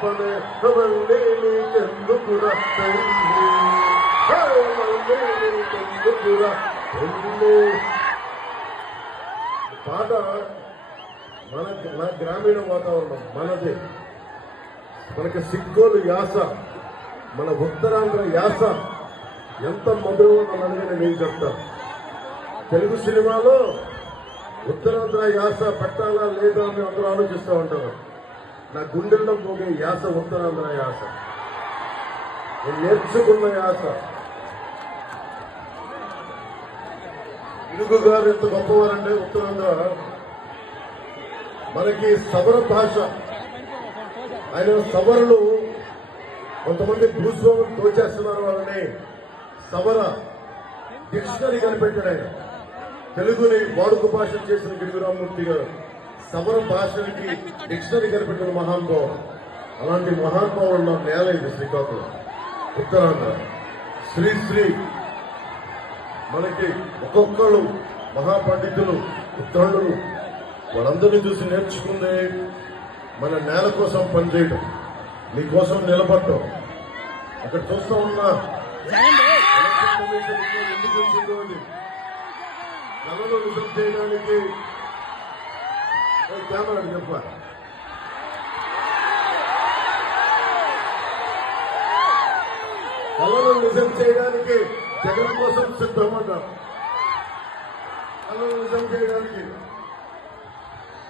పంపనే మళ్ళీ నీకెందుకురా పాట మన గ్రామీణ వాతావరణం మనది. మనకి సిగ్గోలు యాస, మన ఉత్తరాంధ్ర యాస ఎంత మధురమో నన్ను నేను చెప్తాను. తెలుగు సినిమాలో ఉత్తరాంధ్ర యాస పెట్టాలా లేదా అని అందరూ ఆలోచిస్తూ ఉంటారు. నా గుండెల్లో పోగే యాస ఉత్తరాంధ్ర యాస, నేను నేర్చుకున్న యాస. ఇడుగు గారు ఎంత గొప్పవారంటే ఉత్తరాంధ్ర మనకి సవర భాష. ఆయన సవరలు కొంతమంది భూస్వాములు తోచేస్తున్నారు, వాళ్ళని సవర డిక్షనరీ కనిపెట్టాడు ఆయన. తెలుగుని వాడుక భాష చేసిన గిడుగు రామ్మూర్తి గారు సవర భాషలకి డిక్షనరీ కనిపెట్టిన మహానుభావుడు. అలాంటి మహానుభావుడు ఉన్న నేల ఇది శ్రీకాకుళం ఉత్తరాంధ్ర. శ్రీ మనకి ఒక్కొక్కరు మహాపండితులు ఉత్తరాంధ్రులు, వాళ్ళందరినీ చూసి నేర్చుకుంది మన నేల కోసం పనిచేయడం, మీకోసం నిలబడటం. అక్కడ చూస్తూ ఉన్నా ఎందుకు వచ్చిందో అని కళలు నిజం చేయడానికి కెమెరా చెప్పాలి. కళలు నిజం చేయడానికి జగన్ కోసం సిద్ధమన్నారు. కళలు నిజం చేయడానికి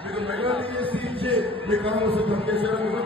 మీకు మెగా టీఎస్సీ ఇచ్చి మీ కళ సిద్ధం చేసేందుకు